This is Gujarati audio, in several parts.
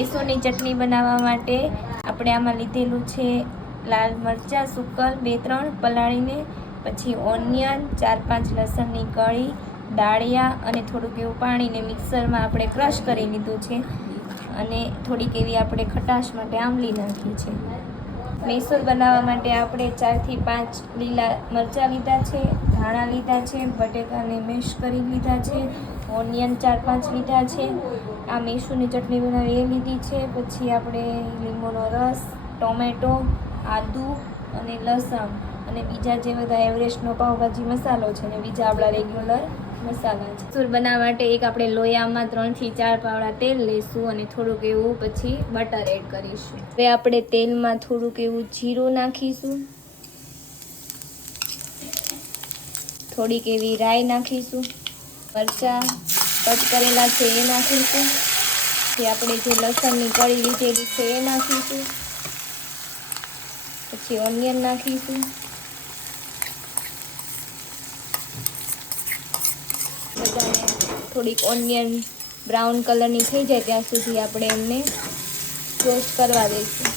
મૈસૂરની ચટણી બનાવવા માટે આપણે આમાં લીધેલું છે લાલ મરચાં સૂકલ 2-3 પલાળીને, પછી ઓનિયન, 4-5 લસણની કળી, દાળિયા અને થોડુંક એવું પાણીને મિક્સરમાં આપણે ક્રશ કરી લીધું છે અને થોડીક એવી આપણે ખટાશ માટે આંબલી નાખી છે. મૈસૂર બનાવવા માટે આપણે 4 થી 5 લીલા મરચાં લીધા છે, ધાણા લીધા છે, બટેકાને મેશ કરી લીધા છે, ઓનિયન 4-5 લીધા છે. આ મૈસૂરની ચટણી બનાવી એ લીધી છે. પછી આપણે લીંબુનો રસ, ટોમેટો, આદુ અને લસણ અને બીજા જે બધા એવરેસ્ટનો પાવભાજી મસાલો છે ને બીજા આપણા રેગ્યુલર મસાલા છે. મૈસૂર બનાવવા માટે એક આપણે લોયામાં 3 થી 4 પાવડા તેલ લઈશું અને થોડુંક એવું પછી બટર એડ કરીશું. હવે આપણે તેલમાં થોડુંક એવું જીરું નાખીશું, થોડીક એવી રાઈ નાખીશું, મરચાં કટ કરેલા છે એ નાખીશું, પછી આપણે જે લસણની કળી લીધેલી છે એ નાખીશું, પછી ઓનિયન નાખીશું, બધાને થોડીક ઓનિયન બ્રાઉન કલરની થઈ જાય ત્યાં સુધી આપણે એમને રોસ્ટ કરવા દઈશું.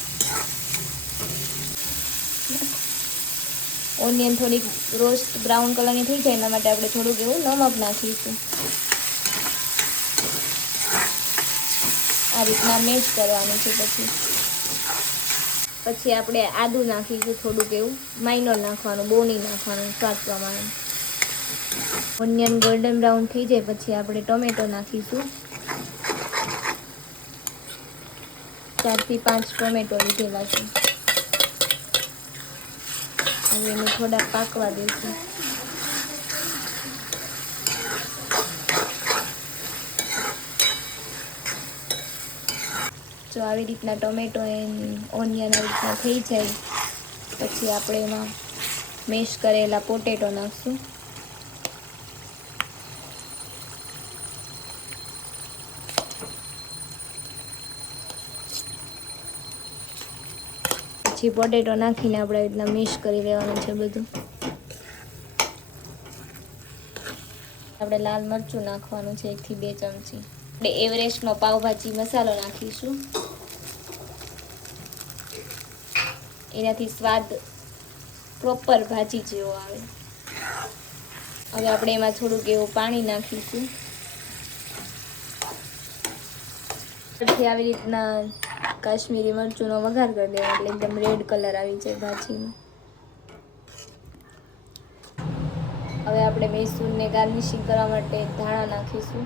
ઓનિયન થોડીક રોસ્ટ બ્રાઉન કલરની થઈ જાય એના માટે આપણે થોડુંક એવું નમક નાખીશું. આ રીતના મેશ કરવાનું છે. પછી આપણે આદુ નાખીશું, થોડુંક એવું માઇનોર નાખવાનું, બહુ નહીં નાખવાનું, સ્વાદ પ્રમાણે. ઓનિયન ગોલ્ડન બ્રાઉન થઈ જાય પછી આપણે ટોમેટો નાખીશું. 4 થી 5 ટોમેટો લીધેલા છે. હવે એને થોડા પાકવા દઈશું. જો આવી રીતના ટોમેટો ઓનિયન આવી રીતના થઈ જાય પછી આપણે એમાં મેશ કરેલા પોટેટો નાખશું. પછી પોટેટો નાખીને આપણે આવી રીતના મેશ કરી લેવાનું છે બધું. આપણે લાલ મરચું નાખવાનું છે 1 થી 2 ચમચી. આપણે એવરેસ્ટનો પાવભાજી મસાલો નાખીશું, એનાથી સ્વાદ પ્રોપર ભાજી જેવો આવે. હવે આપણે એમાં થોડુંક એવું પાણી નાખીશું. પછી આવી રીતના કાશ્મીરી મરચુંનો વઘાર કરી દેવાનો એટલે એકદમ રેડ કલર આવી જાય ભાજીનો. હવે આપણે મૈસૂરને ગાર્નિશિંગ કરવા માટે ધાણા નાખીશું.